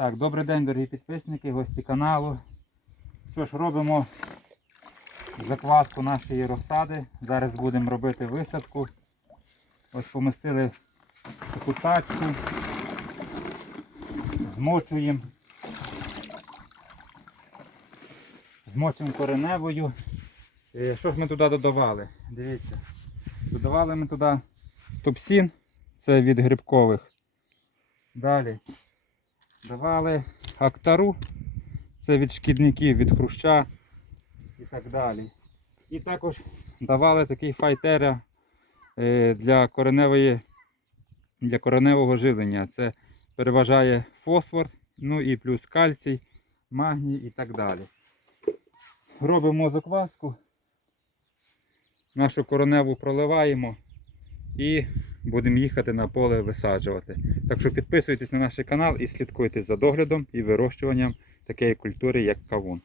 Так, добрий день, дорогі підписники, гості каналу. Що ж, робимо закваску нашої розсади. Зараз будемо робити висадку. Ось помістили таку тачку. Змочуємо. Змочуємо кореневою. Е, Що ж ми туди додавали? Дивіться. Додавали ми туди топсін, це від грибкових. Далі давали актару, це від шкідників, від хруща і так далі. І також давали такий файтера е, для кореневої, для кореневого жилення. Це переважає фосфор, ну і плюс кальцій, магній і так далі. Робимо закваску, нашу короневу проливаємо і будемо їхати на поле висаджувати. Так що підписуйтесь на наш канал і слідкуйте за доглядом і вирощуванням такої культури, як кавун.